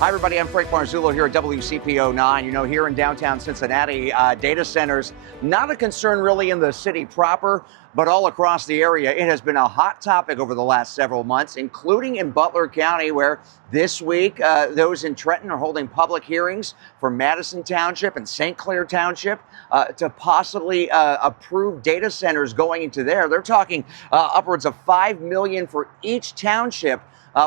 Hi, everybody. I'm Frank Marzullo here at WCPO 9. You know, here in downtown Cincinnati, data centers, not a concern really in the city proper, but all across the area. It has been a hot topic over the last several months, including in Butler County, where this week those in Trenton are holding public hearings for Madison Township and St. Clair Township to possibly approve data centers going into there. They're talking upwards of $5 million for each township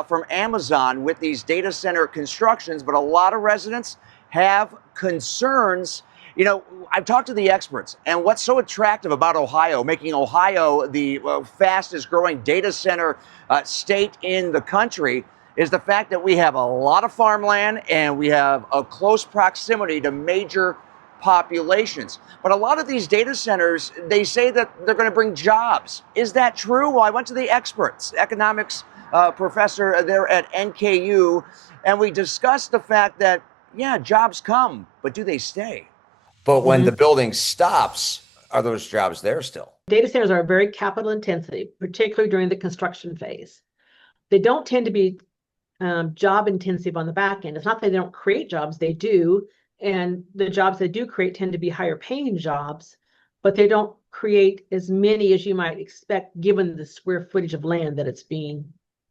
from Amazon with these data center constructions, but a lot of residents have concerns. You know, I've talked to the experts, and what's so attractive about Ohio, making Ohio the fastest growing data center state in the country, is the fact that we have a lot of farmland and we have a close proximity to major populations. But a lot of these data centers, they say that they're going to bring jobs. Is that true? Well, I went to the experts, economics professor there at NKU, and we discussed the fact that, yeah, jobs come, but do they stay? But when the building stops, are those jobs there still? Data centers are very capital intensive, particularly during the construction phase. They don't tend to be job intensive on the back end. It's not that they don't create jobs, they do. And the jobs they do create tend to be higher paying jobs, but they don't create as many as you might expect given the square footage of land that it's being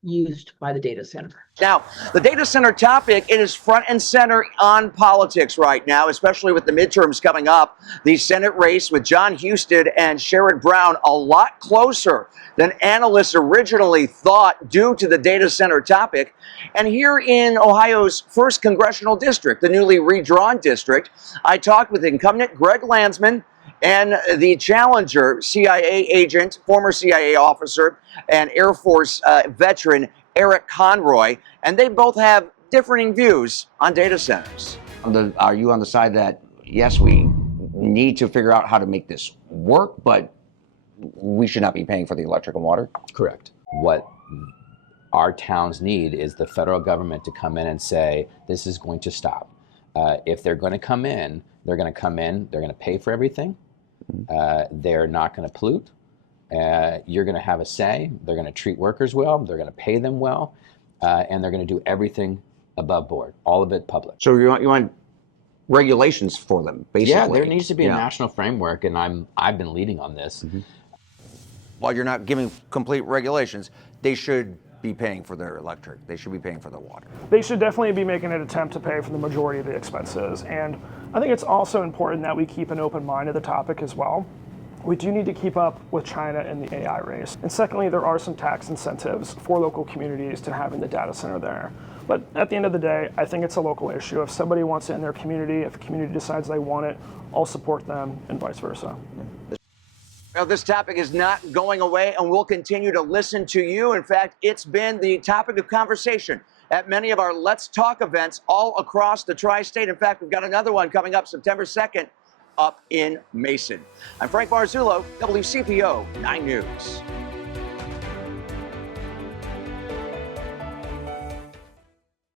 used by the data center. Now, the data center topic, it is front and center on politics right now, especially with the midterms coming up. The Senate race with John Husted and Sherrod Brown a lot closer than analysts originally thought due to the data center topic. And here in Ohio's 1st Congressional District, the newly redrawn district, I talked with incumbent Greg Landsman and the challenger CIA agent, former CIA officer, and Air Force veteran Eric Conroy, and they both have differing views on data centers. Are you on the side that, yes, we need to figure out how to make this work, but we should not be paying for the electric and water? Correct. What our towns need is the federal government to come in and say, this is going to stop. If they're going to come in, they're going to pay for everything. They're not going to pollute. You're going to have a say. They're going to treat workers well. They're going to pay them well. And they're going to do everything above board, all of it public. So you want regulations for them, basically? Yeah, there needs to be a national framework, and I've been leading on this. While you're not giving complete regulations, they should be paying for their electric. They should be paying for their water. They should definitely be making an attempt to pay for the majority of the expenses. And I think it's also important that we keep an open mind to the topic as well. We do need to keep up with China in the AI race. And secondly, there are some tax incentives for local communities to having the data center there. But at the end of the day, I think it's a local issue. If somebody wants it in their community, if a community decides they want it, I'll support them and vice versa. Well, this topic is not going away, and we'll continue to listen to you. In fact, it's been the topic of conversation at many of our Let's Talk events all across the tri-state. In fact, we've got another one coming up September 2nd up in Mason. I'm Frank Marzullo, WCPO 9 News.